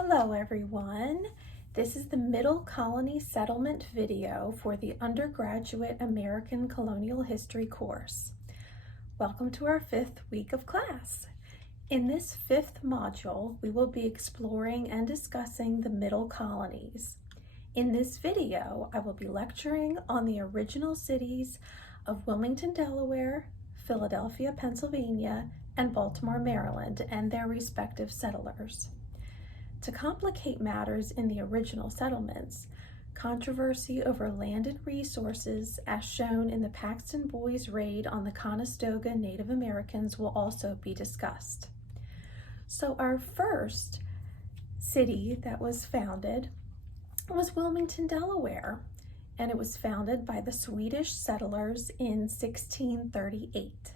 Hello everyone. This is the Middle Colony Settlement video for the Undergraduate American Colonial History course. Welcome to our 5th week of class. In this 5th module, we will be exploring and discussing the Middle Colonies. In this video, I will be lecturing on the original cities of Wilmington, Delaware, Philadelphia, Pennsylvania, and Baltimore, Maryland, and their respective settlers. To complicate matters in the original settlements, controversy over land and resources, as shown in the Paxton Boys' raid on the Conestoga Native Americans, will also be discussed. So our first city that was founded was Wilmington, Delaware, and it was founded by the Swedish settlers in 1638.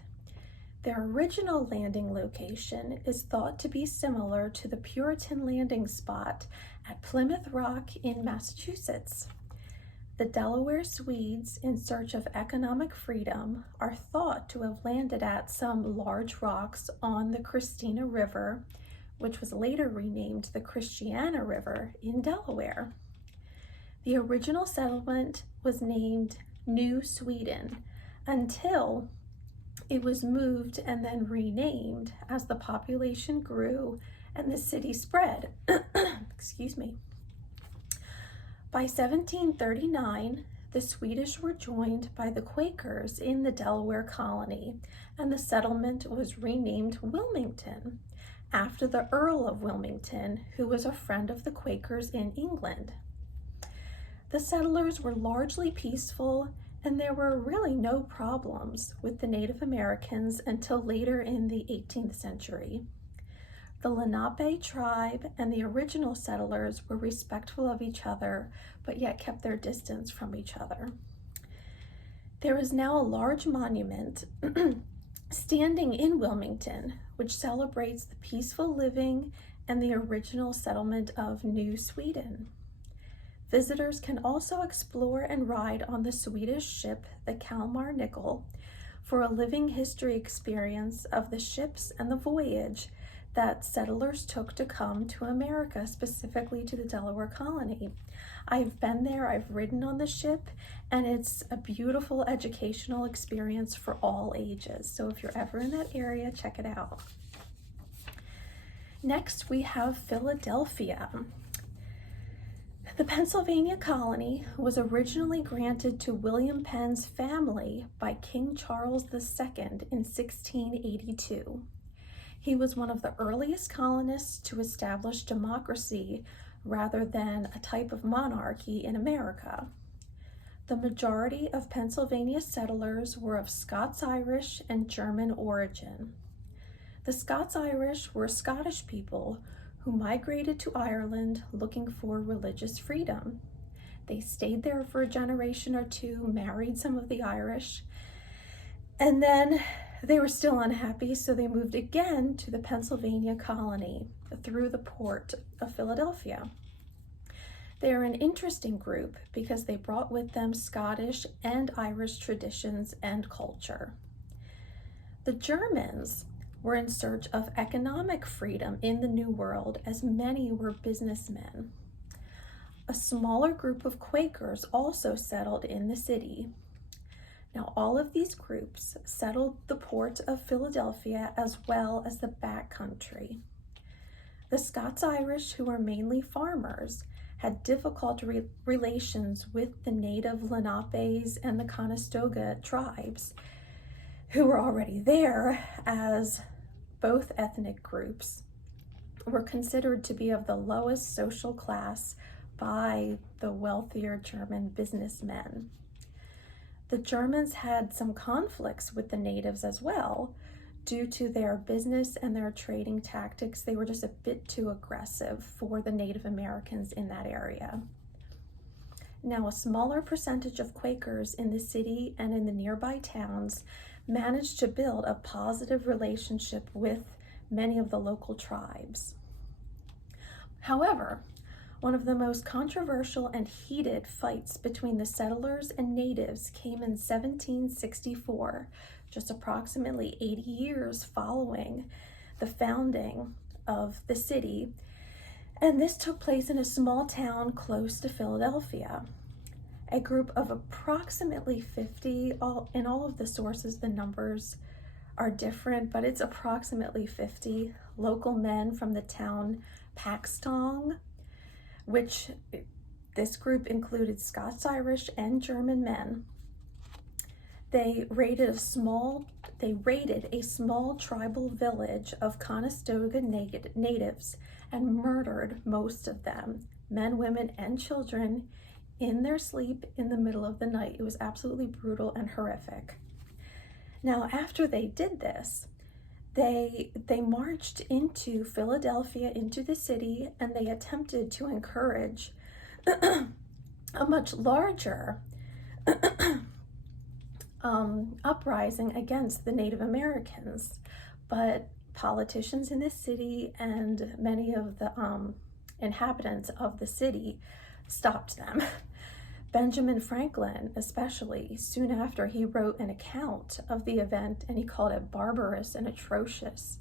Their original landing location is thought to be similar to the Puritan landing spot at Plymouth Rock in Massachusetts. The Delaware Swedes, in search of economic freedom, are thought to have landed at some large rocks on the Christina River, which was later renamed the Christiana River in Delaware. The original settlement was named New Sweden until it was moved and then renamed as the population grew and the city spread. Excuse me. By 1739, the Swedish were joined by the Quakers in the Delaware colony, and the settlement was renamed Wilmington after the Earl of Wilmington, who was a friend of the Quakers in England. The settlers were largely peaceful, and there were really no problems with the Native Americans until later in the 18th century. The Lenape tribe and the original settlers were respectful of each other, but yet kept their distance from each other. There is now a large monument standing in Wilmington, which celebrates the peaceful living and the original settlement of New Sweden. Visitors can also explore and ride on the Swedish ship, the Kalmar Nyckel, for a living history experience of the ships and the voyage that settlers took to come to America, specifically to the Delaware colony. I've been there, I've ridden on the ship, and it's a beautiful educational experience for all ages. So if you're ever in that area, check it out. Next, we have Philadelphia. The Pennsylvania colony was originally granted to William Penn's family by King Charles II in 1682. He was one of the earliest colonists to establish democracy rather than a type of monarchy in America. The majority of Pennsylvania settlers were of Scots-Irish and German origin. The Scots-Irish were Scottish people who migrated to Ireland looking for religious freedom. They stayed there for a generation or two, married some of the Irish, and then they were still unhappy, so they moved again to the Pennsylvania colony through the port of Philadelphia. They are an interesting group because they brought with them Scottish and Irish traditions and culture. The Germans were in search of economic freedom in the New World, as many were businessmen. A smaller group of Quakers also settled in the city. Now, all of these groups settled the port of Philadelphia as well as the backcountry. The Scots-Irish, who were mainly farmers, had difficult relations with the native Lenapes and the Conestoga tribes, who were already there, as both ethnic groups were considered to be of the lowest social class by the wealthier German businessmen. The Germans had some conflicts with the natives as well due to their business and their trading tactics. They were just a bit too aggressive for the Native Americans in that area. Now, a smaller percentage of Quakers in the city and in the nearby towns managed to build a positive relationship with many of the local tribes. However, one of the most controversial and heated fights between the settlers and natives came in 1764, just approximately 80 years following the founding of the city, And this took place in a small town close to Philadelphia. A group of approximately 50, in all of the sources, the numbers are different, but it's approximately 50 local men from the town Paxton, which this group included Scots, Irish, and German men. They raided a small tribal village of Conestoga natives and murdered most of them, men, women, and children, in their sleep in the middle of the night. It was absolutely brutal and horrific. Now, after they did this, they marched into Philadelphia, into the city, and they attempted to encourage a much larger uprising against the Native Americans. But politicians in the city and many of the inhabitants of the city stopped them. Benjamin Franklin, especially, soon after, he wrote an account of the event, and he called it barbarous and atrocious.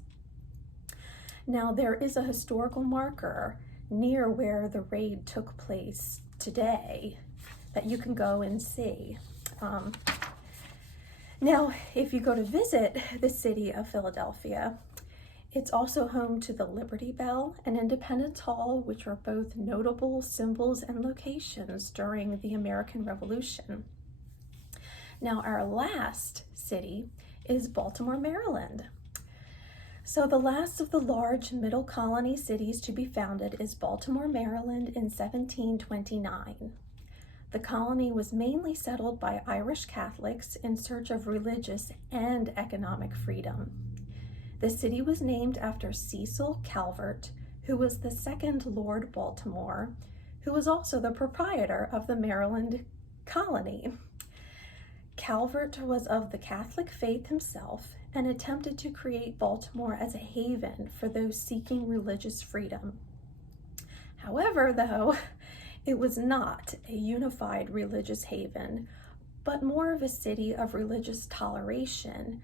Now, there is a historical marker near where the raid took place today that you can go and see. Now, if you go to visit the city of Philadelphia, it's also home to the Liberty Bell and Independence Hall, which are both notable symbols and locations during the American Revolution. Now, our last city is Baltimore, Maryland. So the last of the large middle colony cities to be founded is Baltimore, Maryland in 1729. The colony was mainly settled by Irish Catholics in search of religious and economic freedom. The city was named after Cecil Calvert, who was the second Lord Baltimore, who was also the proprietor of the Maryland colony. Calvert was of the Catholic faith himself and attempted to create Baltimore as a haven for those seeking religious freedom. However, though, it was not a unified religious haven, but more of a city of religious toleration,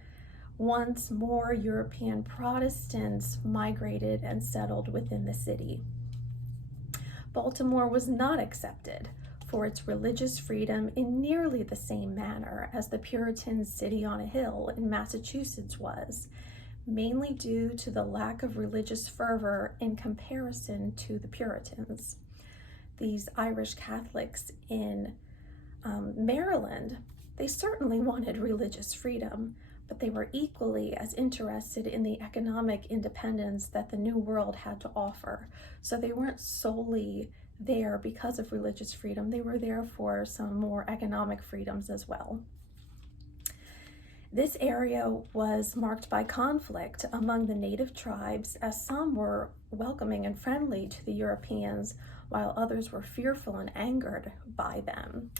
once more European Protestants migrated and settled within the city. Baltimore was not accepted for its religious freedom in nearly the same manner as the Puritan city on a hill in Massachusetts was, mainly due to the lack of religious fervor in comparison to the Puritans. These Irish Catholics in Maryland, they certainly wanted religious freedom, but they were equally as interested in the economic independence that the New World had to offer. So they weren't solely there because of religious freedom, they were there for some more economic freedoms as well. This area was marked by conflict among the native tribes, as some were welcoming and friendly to the Europeans, while others were fearful and angered by them.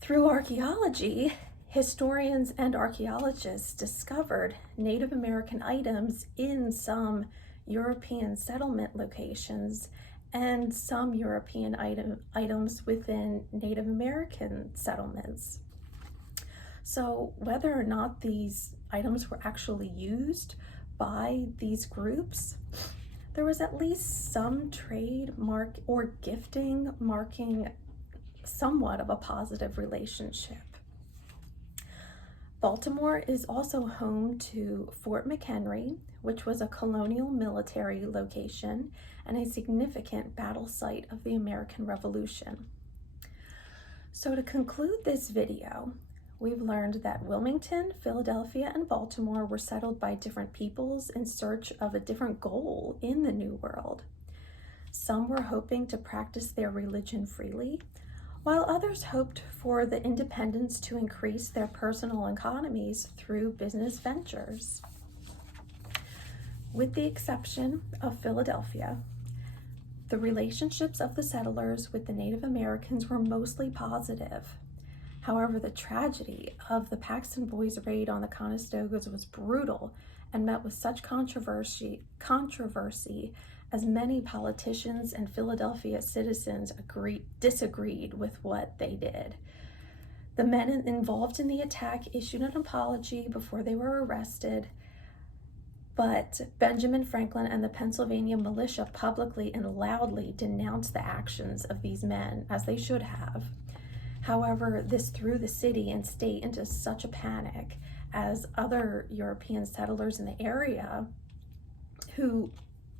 Through archaeology, historians and archaeologists discovered Native American items in some European settlement locations and some European items within Native American settlements. So whether or not these items were actually used by these groups, there was at least some trademark or gifting marking somewhat of a positive relationship. Baltimore is also home to Fort McHenry, which was a colonial military location and a significant battle site of the American Revolution. So to conclude this video, we've learned that Wilmington, Philadelphia, and Baltimore were settled by different peoples in search of a different goal in the New World. Some were hoping to practice their religion freely, while others hoped for the independence to increase their personal economies through business ventures. With the exception of Philadelphia, the relationships of the settlers with the Native Americans were mostly positive. However, the tragedy of the Paxton Boys' raid on the Conestogas was brutal and met with such controversy as many politicians and Philadelphia citizens disagreed with what they did. The men involved in the attack issued an apology before they were arrested, But Benjamin Franklin and the Pennsylvania militia publicly and loudly denounced the actions of these men, as they should have. However, this threw the city and state into such a panic as other European settlers in the area, who,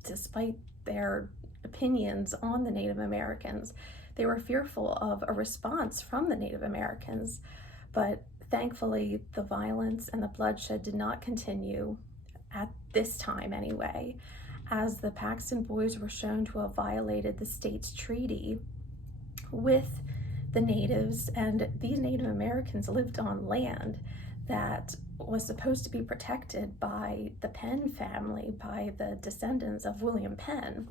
despite their opinions on the Native Americans, they were fearful of a response from the Native Americans. But thankfully, the violence and the bloodshed did not continue, at this time anyway, as the Paxton Boys were shown to have violated the state's treaty with the natives, and these Native Americans lived on land that was supposed to be protected by the Penn family, by the descendants of William Penn.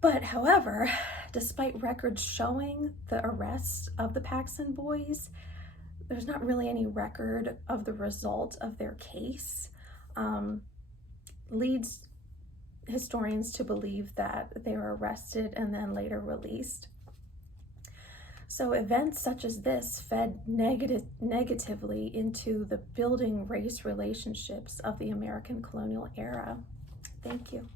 But however, despite records showing the arrest of the Paxton Boys, there's not really any record of the result of their case. Leads historians to believe that they were arrested and then later released. So events such as this fed negatively into the building race relationships of the American colonial era. Thank you.